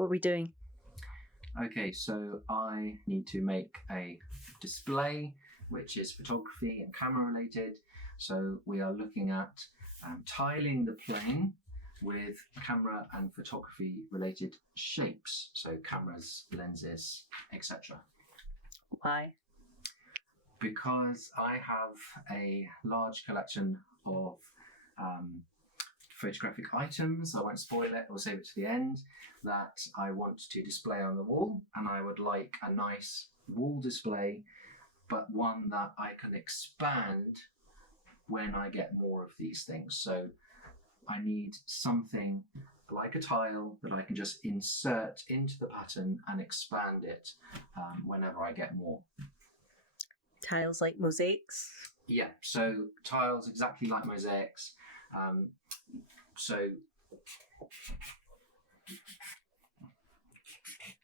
What are we doing? Okay, so I need to make a display which is photography and camera related. So we are looking at tiling the plane with camera and photography related shapes. So cameras, lenses, etc. Why? Because I have a large collection of photographic items. I won't spoil it, I'll save it to the end, that I want to display on the wall, and I would like a nice wall display, but one that I can expand when I get more of these things. So I need something like a tile that I can just insert into the pattern and expand it whenever I get more. Tiles like mosaics? Yeah, so tiles exactly like mosaics. So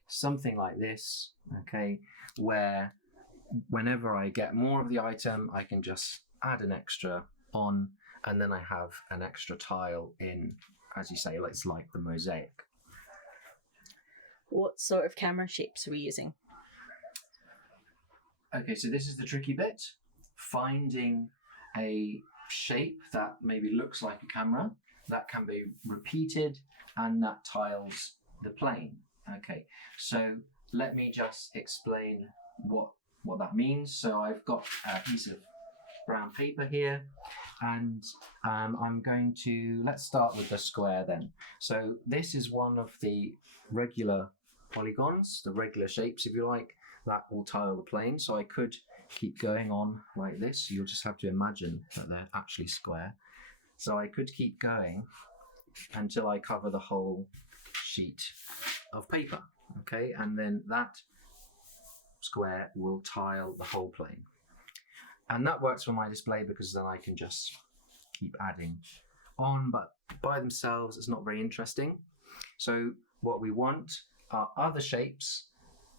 something like this, okay, where whenever I get more of the item, I can just add an extra on, and then I have an extra tile in, as you say, it's like the mosaic. What sort of camera shapes are we using? Okay, so this is the tricky bit, finding a shape that maybe looks like a camera that can be repeated and that tiles the plane. Okay, so let me just explain what that means. So I've got a piece of brown paper here, and I'm going to, let's start with the square then. So this is one of the regular polygons, the regular shapes if you like, that will tile the plane. So I could keep going on like this. You'll just have to imagine that they're actually square. So I could keep going until I cover the whole sheet of paper, okay? And then that square will tile the whole plane. And that works for my display because then I can just keep adding on, but by themselves it's not very interesting. So what we want are other shapes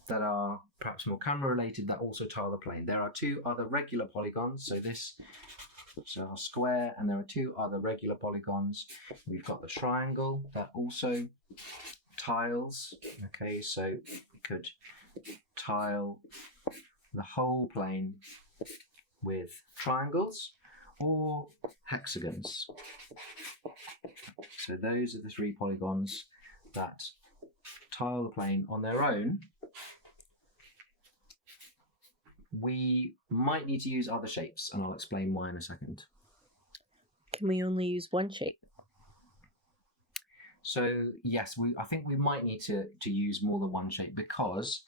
that are perhaps more camera related that also tile the plane. There are two other regular polygons, so this is our square, and there are two other regular polygons. We've got the triangle that also tiles, okay, so we could tile the whole plane with triangles or hexagons. So those are the three polygons that tile the plane on their own. We might need to use other shapes, and I'll explain why in a second. Can we only use one shape? So yes, I think we might need to use more than one shape, because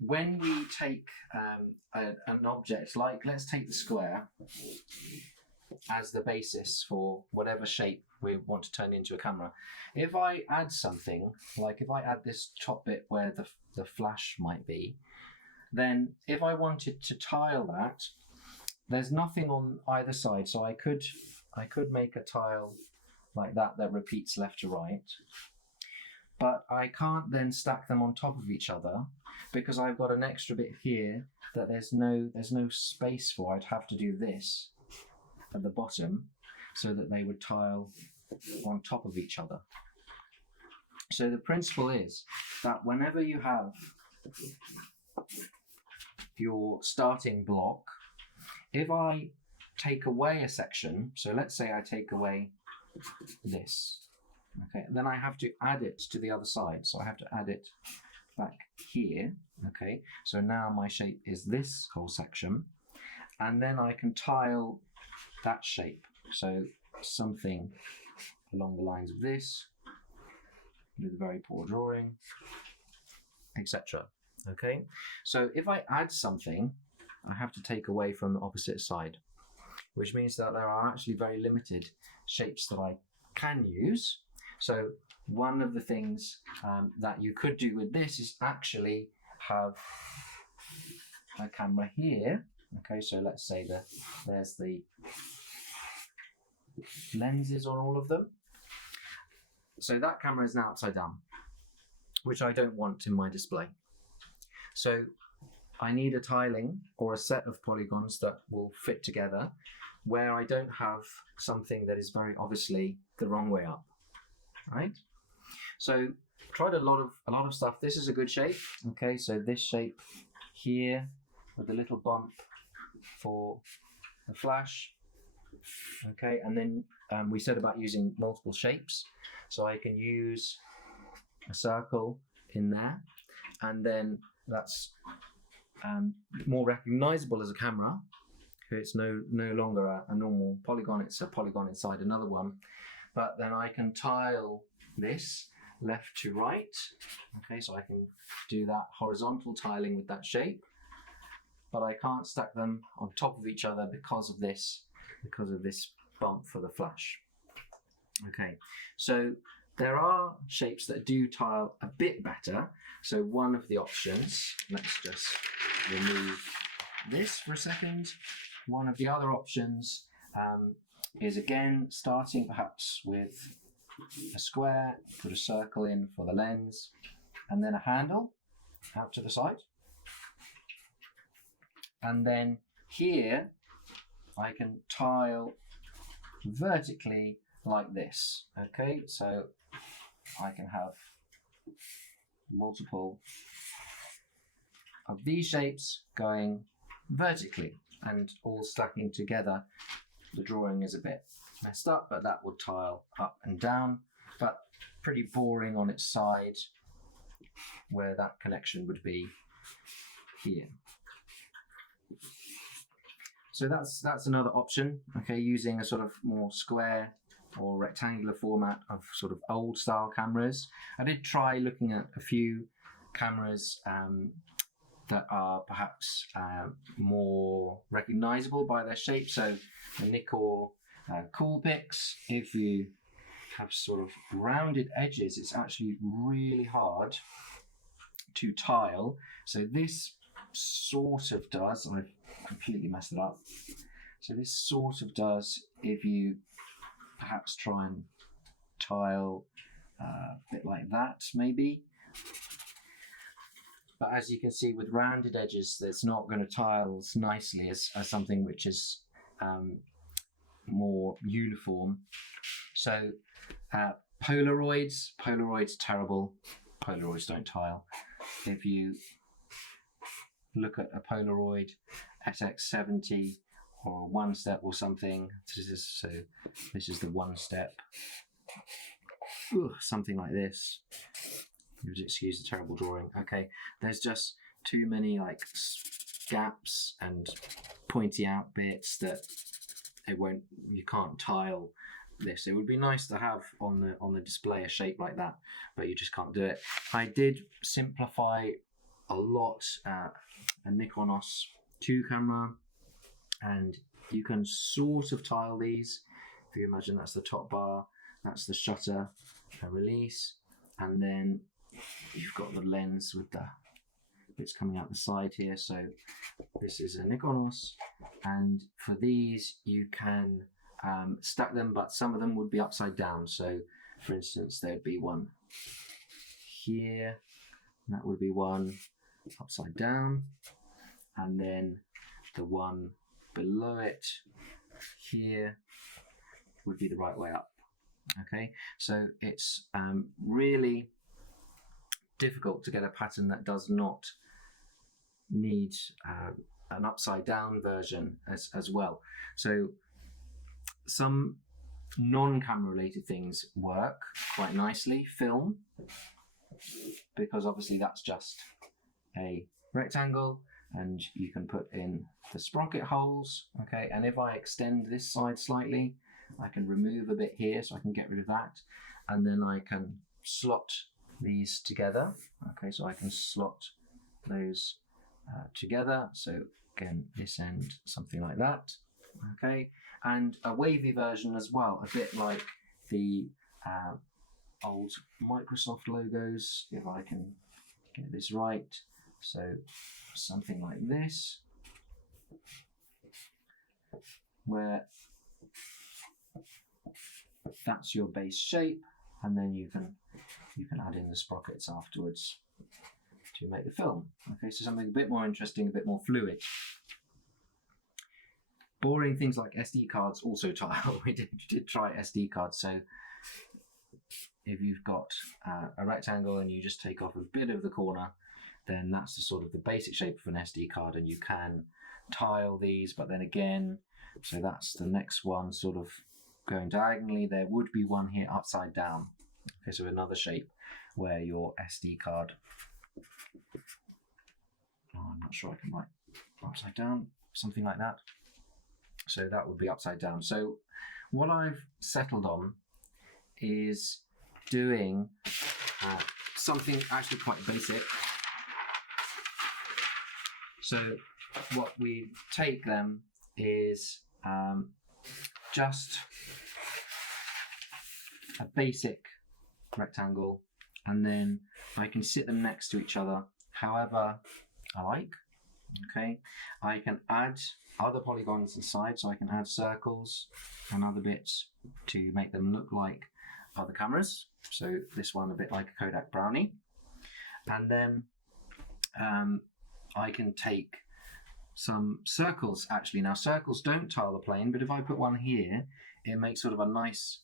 when we take an object, like let's take the square as the basis for whatever shape we want to turn into a camera. If I add something, like if I add this top bit where the flash might be, then if I wanted to tile that, there's nothing on either side. So I could make a tile like that repeats left to right, but I can't then stack them on top of each other because I've got an extra bit here that there's no space for. I'd have to do this at the bottom so that they would tile on top of each other. So the principle is that whenever you have your starting block, if I take away a section, so let's say I take away this, okay, then I have to add it to the other side. So I have to add it back here, okay, so now my shape is this whole section, and then I can tile that shape. So something along the lines of this, with a very poor drawing, etc. Okay, so if I add something, I have to take away from the opposite side, which means that there are actually very limited shapes that I can use. So one of the things that you could do with this is actually have a camera here. Okay, so let's say that there's the lenses on all of them. So that camera is now upside down, which I don't want in my display. So I need a tiling or a set of polygons that will fit together where I don't have something that is very obviously the wrong way up, right? So tried a lot of stuff. This is a good shape. Okay, so this shape here with a little bump for the flash. Okay, and then we said about using multiple shapes. So I can use a circle in there, and then that's more recognizable as a camera. It's no longer a normal polygon, it's a polygon inside another one. But then I can tile this left to right. Okay, so I can do that horizontal tiling with that shape, but I can't stack them on top of each other because of this bump for the flash. Okay, so there are shapes that do tile a bit better. So one of the options, let's just remove this for a second. One of the other options is again starting perhaps with a square, put a circle in for the lens, and then a handle out to the side. And then here I can tile vertically like this. Okay, so I can have multiple of these shapes going vertically and all stacking together. The drawing is a bit messed up, but that will tile up and down, but pretty boring on its side where that connection would be here. So that's another option, okay, using a sort of more square or rectangular format of sort of old style cameras. I did try looking at a few cameras that are perhaps more recognizable by their shape. So the Nikkor Coolpix, if you have sort of rounded edges, it's actually really hard to tile. So this sort of does, I've completely messed it up. So this sort of does if you perhaps try and tile a bit like that maybe. But as you can see with rounded edges, that's not going to tile as nicely as something which is more uniform. So Polaroids terrible. Polaroids don't tile. If you look at a Polaroid SX70 or one step or something, this is the one step. Something like this. You would excuse the terrible drawing. Okay, there's just too many like gaps and pointy out bits that you can't tile this. It would be nice to have on the display a shape like that, but you just can't do it. I did simplify a lot a Nikonos 2 camera, and you can sort of tile these. If you imagine that's the top bar, that's the shutter release, and then you've got the lens with the bits coming out the side here. So this is a Nikonos, and for these you can stack them, but some of them would be upside down. So for instance, there'd be one here, and that would be one upside down, and then the one below it here would be the right way up. Okay, so it's really difficult to get a pattern that does not need an upside down version as well. So some non-camera related things work quite nicely. Film, because obviously that's just a rectangle and you can put in the sprocket holes. Okay, and if I extend this side slightly, I can remove a bit here, so I can get rid of that, and then I can slot these together. Okay, so I can slot those together. So again, this end, something like that. Okay, and a wavy version as well, a bit like the old Microsoft logos, if I can get this right. So something like this, where that's your base shape, and then you can add in the sprockets afterwards to make the film. Okay, so something a bit more interesting, a bit more fluid. Boring things like SD cards also tile. We did try SD cards. So if you've got a rectangle and you just take off a bit of the corner, then that's the sort of the basic shape of an SD card, and you can tile these, but then again, so that's the next one sort of going diagonally. There would be one here upside down. Okay, so another shape where your SD card, I'm not sure I can write upside down, something like that. So that would be upside down. So what I've settled on is doing something actually quite basic. So what we take them is just a basic rectangle, and then I can sit them next to each other however I like. Okay, I can add other polygons inside, so I can add circles and other bits to make them look like other cameras. So this one a bit like a Kodak Brownie, and then I can take some circles. Actually, now circles don't tile the plane, but if I put one here, it makes sort of a nice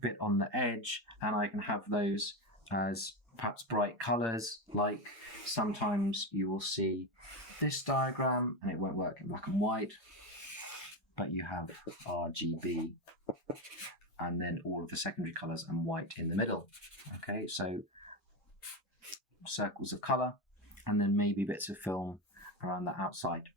bit on the edge, and I can have those as perhaps bright colors. Like sometimes you will see this diagram and it won't work in black and white, but you have RGB and then all of the secondary colors and white in the middle. Okay, so circles of color and then maybe bits of film around the outside.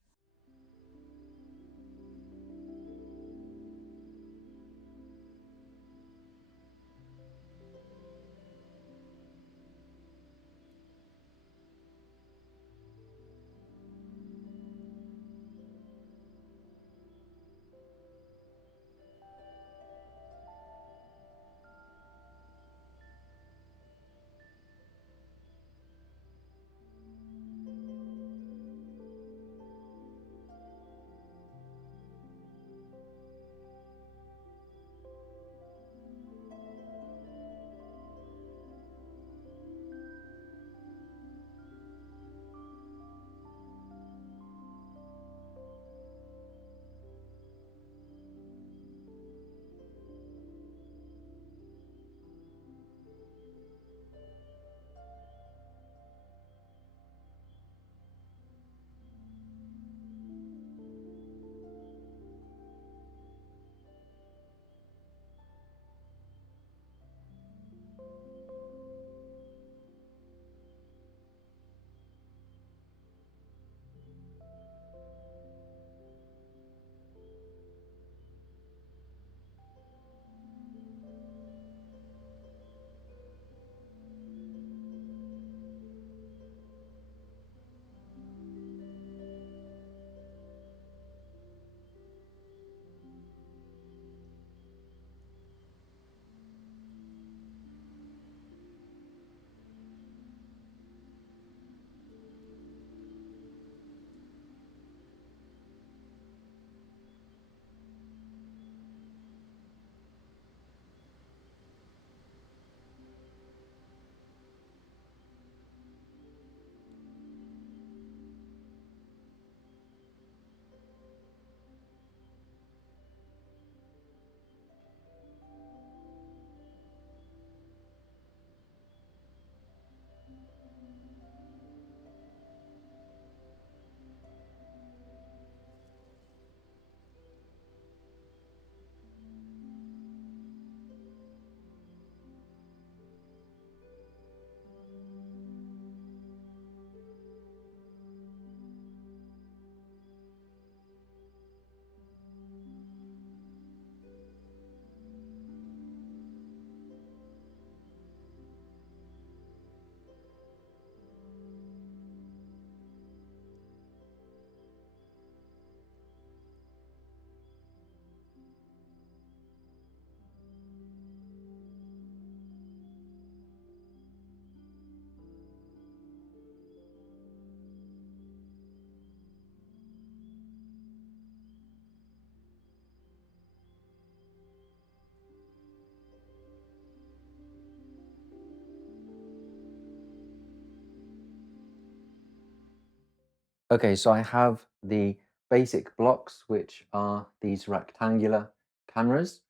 Okay, so I have the basic blocks, which are these rectangular cameras.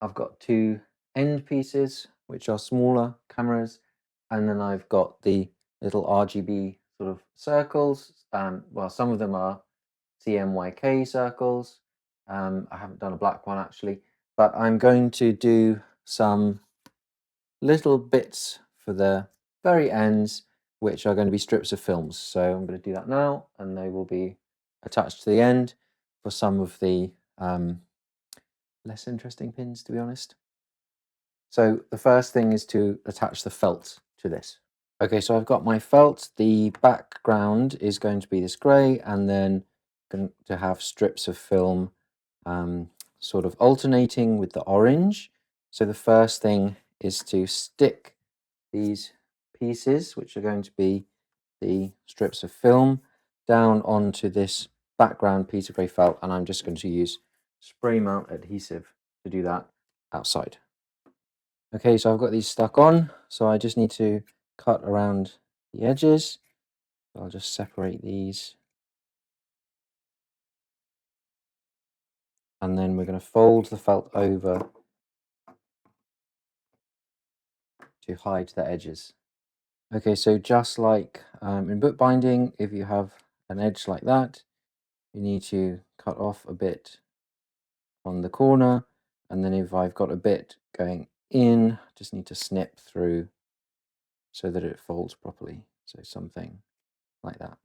I've got two end pieces which are smaller cameras, and then I've got the little RGB sort of circles. Well, some of them are CMYK circles. I haven't done a black one actually, but I'm going to do some little bits for the very ends, which are going to be strips of films. So I'm going to do that now, and they will be attached to the end for some of the less interesting pins, to be honest. So the first thing is to attach the felt to this. Okay, so I've got my felt. The background is going to be this grey, and then going to have strips of film sort of alternating with the orange. So the first thing is to stick these pieces, which are going to be the strips of film, down onto this background piece of grey felt, and I'm just going to use spray mount adhesive to do that outside. Okay, so I've got these stuck on, so I just need to cut around the edges. I'll just separate these, and then we're going to fold the felt over to hide the edges. Okay, so just like in bookbinding, if you have an edge like that, you need to cut off a bit on the corner, and then if I've got a bit going in, just need to snip through so that it folds properly. So something like that.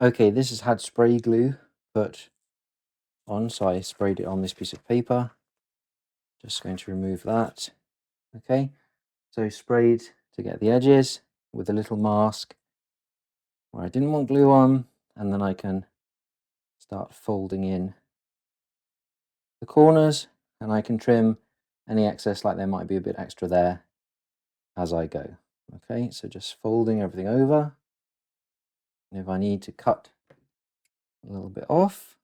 Okay, this has had spray glue put on, so I sprayed it on this piece of paper. Just going to remove that. Okay, so sprayed to get the edges with a little mask where I didn't want glue on, and then I can start folding in the corners, and I can trim any excess, like there might be a bit extra there, as I go. Okay, so just folding everything over, and if I need to cut a little bit off,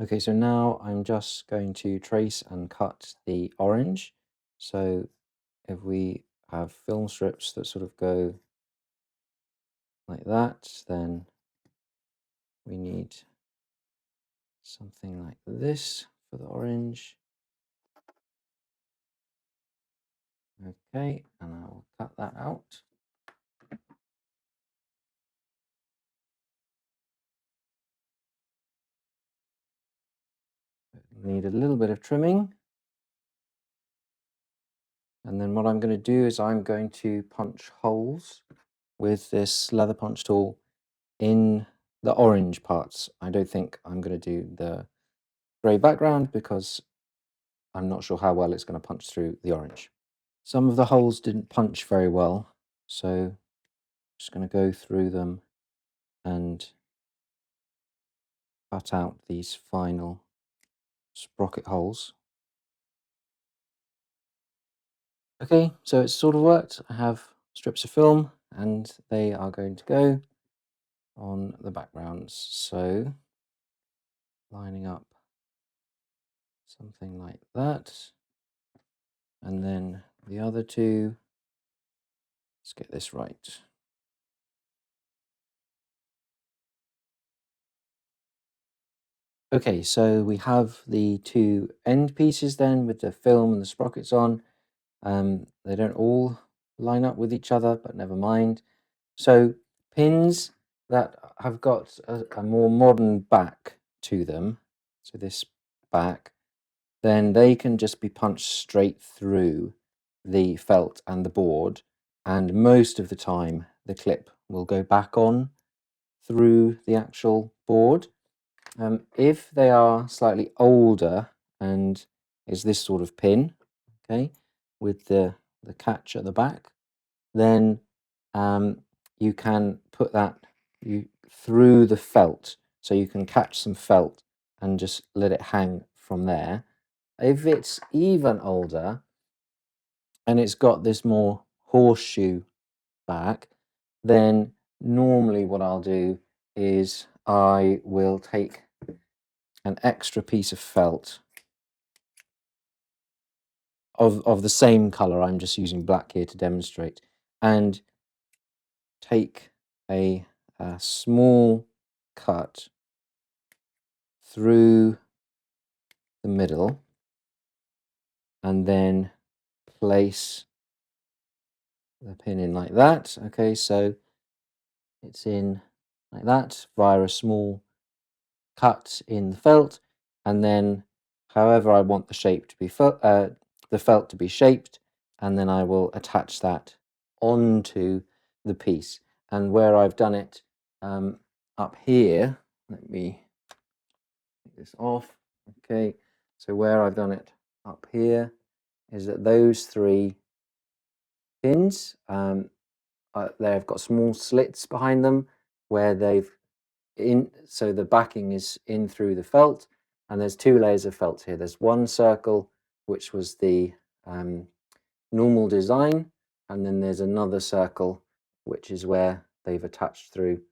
okay, so now I'm just going to trace and cut the orange. So if we have film strips that sort of go like that, then we need something like this for the orange. Okay, and I will cut that out. Need a little bit of trimming. And then what I'm going to do is I'm going to punch holes with this leather punch tool in the orange parts. I don't think I'm going to do the grey background because I'm not sure how well it's going to punch through the orange. Some of the holes didn't punch very well, so I'm just going to go through them and cut out these final sprocket holes. Okay, so it's sort of worked. I have strips of film and they are going to go on the backgrounds. So lining up something like that. And then the other two, let's get this right. Okay, so we have the two end pieces then with the film and the sprockets on. They don't all line up with each other, but never mind. So pins that have got a more modern back to them, so this back, then they can just be punched straight through the felt and the board, and most of the time the clip will go back on through the actual board. If they are slightly older and is this sort of pin, okay, with the catch at the back, then you can put that through the felt, so you can catch some felt and just let it hang from there. If it's even older and it's got this more horseshoe back, then normally what I'll do is I will take an extra piece of felt of the same color. I'm just using black here to demonstrate, and take a a small cut through the middle and then place the pin in like that. Okay, so it's in like that via a small cut in the felt, and then however I want the shape to be the felt to be shaped, and then I will attach that onto the piece. And where I've done it up here, let me take this off. Okay, so where I've done it up here is that those three pins, they've got small slits behind them where they've so the backing is in through the felt, and there's two layers of felt here. There's one circle which was the normal design, and then there's another circle which is where they've attached through.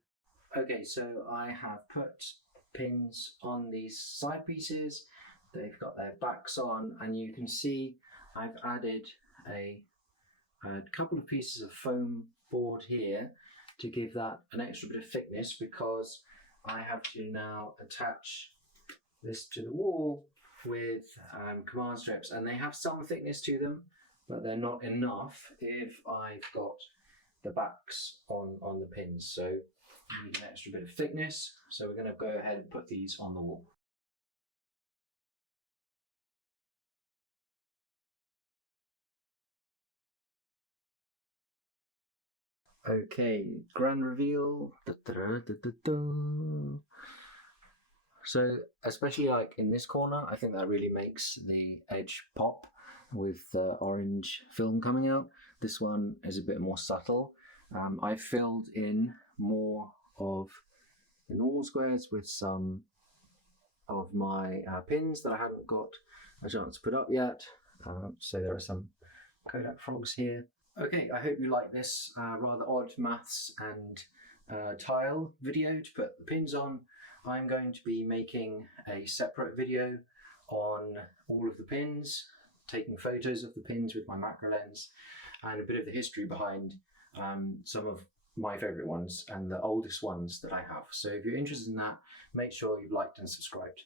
Okay, so I have put pins on these side pieces. They've got their backs on, and you can see I've added a couple of pieces of foam board here to give that an extra bit of thickness, because I have to now attach this to the wall with command strips, and they have some thickness to them, but they're not enough if I've got the backs on the pins. So I need an extra bit of thickness, so we're going to go ahead and put these on the wall. Okay, grand reveal. Da, da, da, da, da. So especially like in this corner, I think that really makes the edge pop with the orange film coming out. This one is a bit more subtle. I filled in more of the normal squares with some of my pins that I haven't got a chance to put up yet. So there are some Kodak frogs here. Okay, I hope you like this rather odd maths and tile video to put the pins on. I'm going to be making a separate video on all of the pins, taking photos of the pins with my macro lens, and a bit of the history behind some of my favourite ones and the oldest ones that I have. So if you're interested in that, make sure you've liked and subscribed.